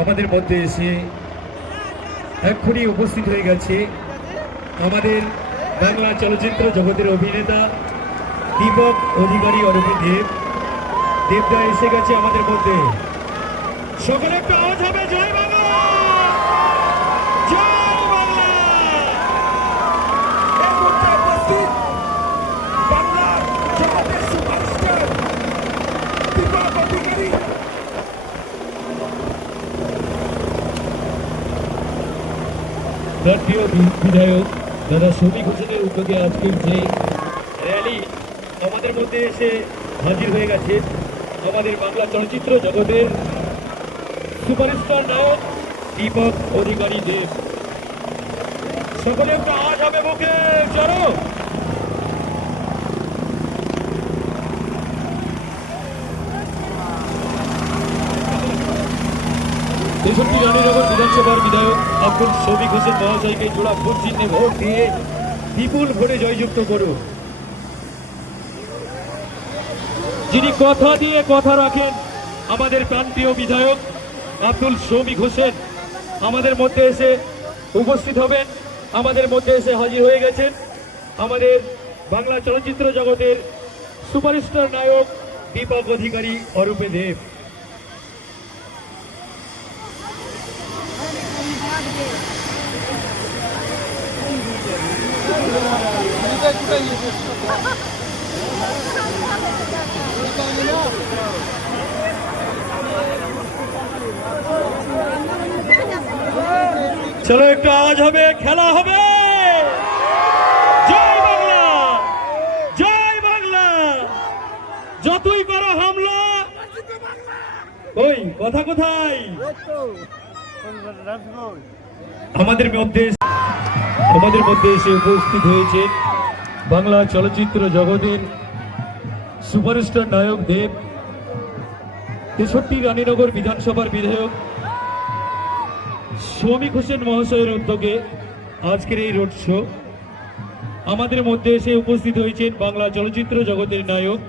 আমাদের মধ্যে এসে এক্ষুনি উপস্থিত হয়ে গেছে আমাদের বাংলা চলচ্চিত্র জগতের অভিনেতা দীপক অধিকারী অরূপী দেব। দেবদা এসে গেছে আমাদের মধ্যে। সকলে একটু আওয়াজ হবে, জয় বাংলা, জয় বাংলা। বাংলার জগতের সুপারস্টার দীপক অধিকারী। প্রিয় বিধায়ক দাদা সৌমিক হোসেনের উদ্যোগে আজকের যে র্যালি আমাদের মধ্যে এসে হাজির হয়ে গেছে আমাদের বাংলা চলচ্চিত্র জগতের সুপারস্টার নায়ক দীপক অধিকারী দেব। সকলে একটু আওয়াজ হবে মুখে, চলো। 63 রানীনগর বিধানসভার বিধায়ক আব্দুল শফিক হোসেন মহাশয়কে জোড়া ভোট চিহ্নে ভোট দিয়ে বিপুল ভোটে জয়যুক্ত করুন। যিনি কথা দিয়ে কথা রাখেন আমাদের প্রান্তীয় বিধায়ক আব্দুল শফিক হোসেন আমাদের মধ্যে এসে উপস্থিত হবেন। আমাদের মধ্যে এসে হাজির হয়ে গেছেন আমাদের বাংলা চলচ্চিত্র জগতের সুপারস্টার নায়ক দীপক অধিকারী অরূপে দেব। চলো একটু আওয়াজ হবে, খেলা হবে। জয় বাংলা, জয় বাংলা। যতই করো হামলা, ওই কথা কোথায়? আমাদের মধ্যে এসে উপস্থিত হয়েছে বাংলা চলচ্চিত্র জগতের সুপারস্টার নায়ক দেব। 63 রানীনগর বিধানসভার বিধায়ক শৌমিক হোসেন মহাশয়ের উদ্যোগে আজকের এই রোড শো। আমাদের মধ্যে এসে উপস্থিত হয়েছেন বাংলা চলচ্চিত্র জগতের নায়ক